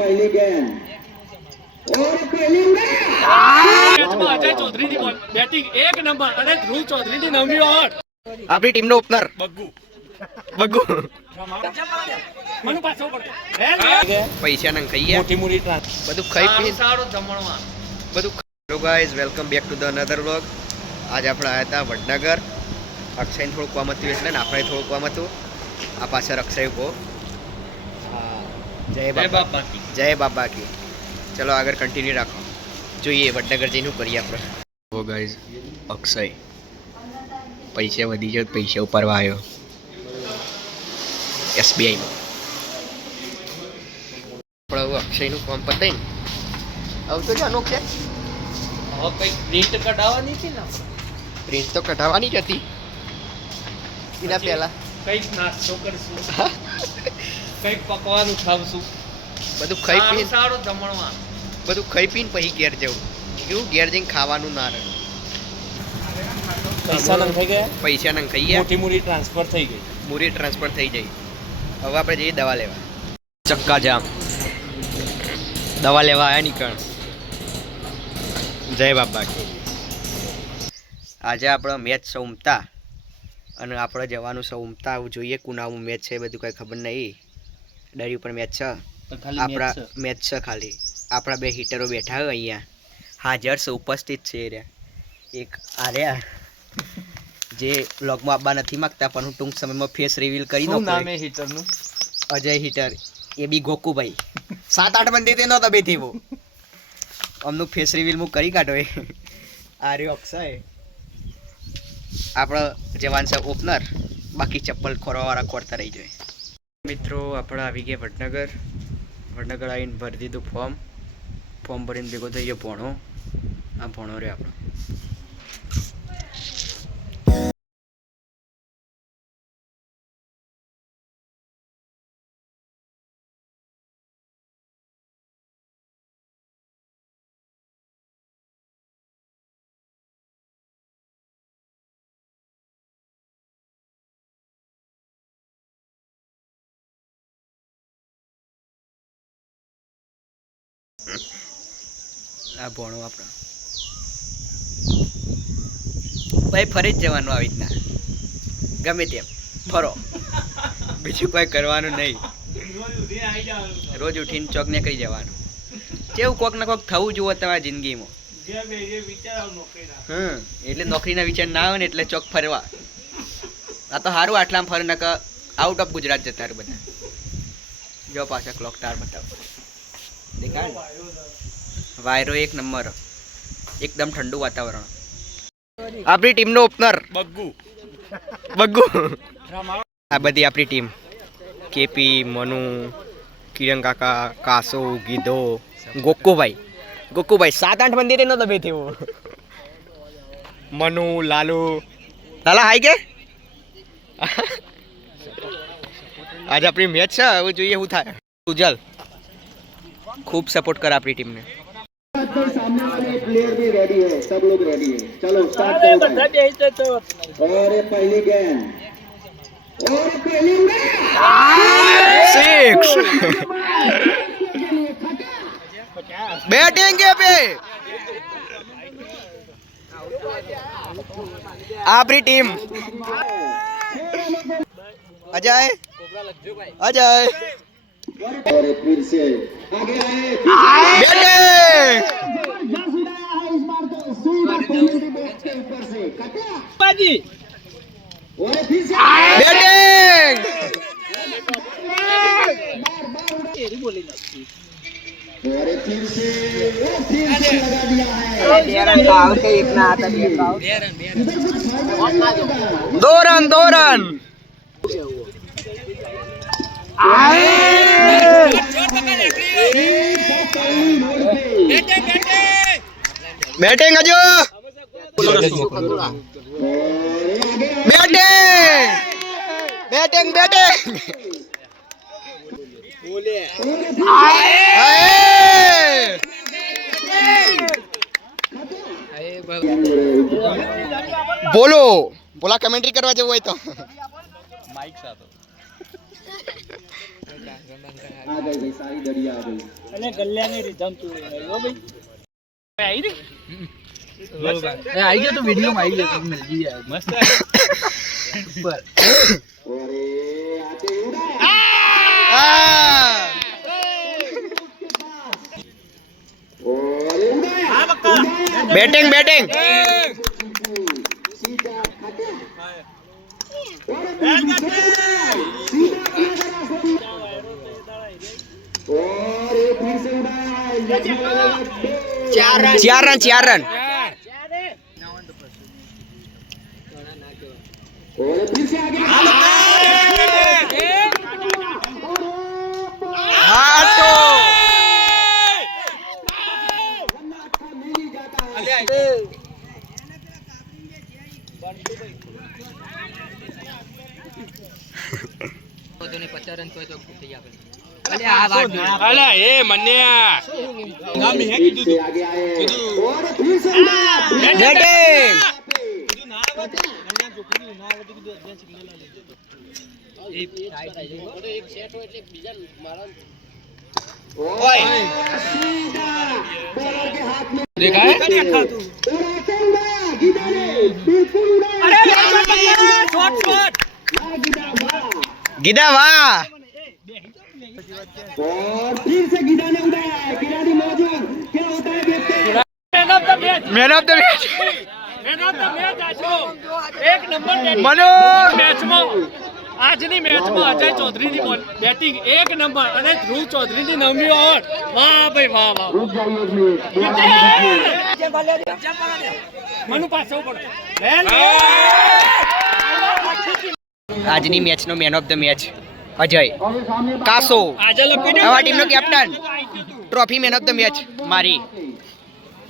पहली गेंद और पहली મેચમાં અજય ચૌધરીની બેટિંગ એક નંબર અને ધ્રુવ ચૌધરીની નવમી ઓવર. આપણી ટીમનો ઓપનર બગ્ગુ મનુ પાછો પડતો પૈસા નંગ ખાઈ ગયા, મોટી મોટી ટ્રાન્સ બધું ખાઈ પી સારું જમણમાં બધું. Hello guys, welcome back to the another vlog. આજે આપણે આવ્યા હતા વડનગર. અક્ષયને થોડુંક કામ હતું એટલે ને આપણે થોડુંક કામ હતું. આ પાછળ અક્ષય ઉભો. જય બાબા જય બાબા કી. ચલો આગળ કન્ટિન્યુ રાખો, જોઈએ વડનગર જઈને કરીએ આપણે. ઓ ગાઈઝ, અક્ષય પૈસા વધી ગયો, પૈસા ઉપાડવા આવ્યો એસબીઆઈમાં. આપણે અક્ષયનું કામ પતાય ને આવતો જ અનોખ છે. હવે કઈ પ્રિન્ટ કઢાવવાની હતી ને, પ્રિન્ટ તો કઢાવવાની જ હતી એના પહેલા. કઈક નાસ્તો કરશું, કઈક પકવાનું ખાવશું, બધું ખાઈ પીને સારું જમણમાં બધું ખાઈ પીને પછી ઘેર જવું. કેવું ઘેર જઈને ખાવાનું ના રહે. પૈસા નંગ થઈ ગયા, પૈસા નંગ ખાઈ ગયા, મોટી મોટી ટ્રાન્સફર થઈ ગઈ. મૂરી ટ્રાન્સફર થઈ જાય. હવે આપણે જઈએ દવા લેવા. ચક્કા જામ દવા લેવા આવ્યા નીકળ. જય બાબા. આજે આપણો મેચ છે ઉમતા, અને આપણે જવાનું છે ઉમતા. આવું જોઈએ કુનાવું મેચ છે બધું કંઈ ખબર નહીં. ડરી ઉપર મેચ છે આપણા, મેચ છે ખાલી. આપણા બે હીટરો બેઠા હોય અહીંયા, હાજર છે, ઉપસ્થિત છે. રે એક આર્યા જે બ્લોગમાં આવવા નથી માગતા, પણ હું ટૂંક સમયમાં ફેસ રિવીલ કરી શું નાખું. નામ હે હીટરનું? અજય હીટર, એ બી ગોકુભાઈ. 7-8 બંદી તે નહોતા બે થેવો. અમનું ફેસ રિવીલ હું કરી કાઢો. એ આર્યો અક્ષય આપણો જવાન છે ઓપનર, બાકી ચપ્પલ ખોરવાવાળા ખોરતા રહી જાય. મિત્રો આપણે આવી ગયા વડનગર. વડનગર આવીને ભરી દીધું ફોર્મ ભરીને ભેગો થઈ ગયો ભણો. આ ભણો રે આપણો. આ ભણો આપણો ભાઈ. ફરી જ જવાનું આવી રીતના, ગમે તેમ ફરો, બીજું કોઈ કરવાનું નહીં. રોજ ઉઠીને ચોક નીકળી જવાનું. કેવું કોક ને કોક થવું જુઓ તમારી જિંદગીમાં. એટલે નોકરીના વિચાર ના આવે ને એટલે ચોક ફરવા. આ તો સારું આટલામાં ફરે, નકર આઉટ ઓફ ગુજરાત જતા રહે બધા. જો પાછા ક્લોક ટાર બતાવો, દેખાય વાયરો એક નંબર, એકદમ ઠંડુ વાતાવરણ. આપણી ટીમનો ઓપનર બગ્ગુ. આ બધી આપણી ટીમ, કેપી, મનુ, કિરણ કાકા, કાસો, ગીધો, ગોકુભાઈ. 7-8 મંદિરે નો દબે થયો. મનુ, લાલા હાઈ કે આજે આપણી મેચ છે. હવે જોઈએ શું થાય. ઉજલ खूब सपोर्ट कर अपनी टीम ने. सामने वाले प्लेयर भी रेडी है, सब लोग रेडी है. चलो स्टार्ट करो. और पहली गेंद और पहली सिक्स. बैटिंग के पे अपनी टीम. अजय और फिर से आगे आए. और फिर से लगा दिया है. 2 रन. बैटिंग अजो, बैटिंग बोला कमेंट्री करवा जब तो માઈક સાથે आ गई भाई, सारी दड़िया आ गई। અને ગલ્યાની રીધમ તું હો ભાઈ આવી રે आई गया तो वीडियो में आई गया तो मिल गई यार मस्त ऊपर अरे आते उड़ा और उड़ा બેટિંग બેટિંગ सीधा खटा और फिर से उड़ाया। 4 रन 4 रन और फिर से आगे हाँ तो मिल ही जाता है। અલ્યા એ મન્યા फिर से आगे आए और फिर से उड़ाया। બેટિંગ सीधा बॉलर के हाथ में देखा है उड़ाते उड़ाया गीता ने बिल्कुल उड़ाया। અરે શોટ શોટ वाह गीता वाह। ગીધા વાહ और फिर से गीता ने उड़ाया। खिलाड़ी मौजूद, क्या होता है देखते हैं। Man of the match man of the match man of the match આજો એક નંબર મનોજ મેચમાં આજની મેચમાં અજય ચૌધરીની બેટિંગ એક નંબર અને ધ્રુવ ચૌધરીની 9મી ઓવર વાહ ભાઈ વાહ વાહ रुक जाइए एक मिनट। મનુ પાછો પડો આજની મેચનો man of the match Ajay और सामने કાસો આજે લખી દે આવા ટીમનો captain trophy man of the match મારી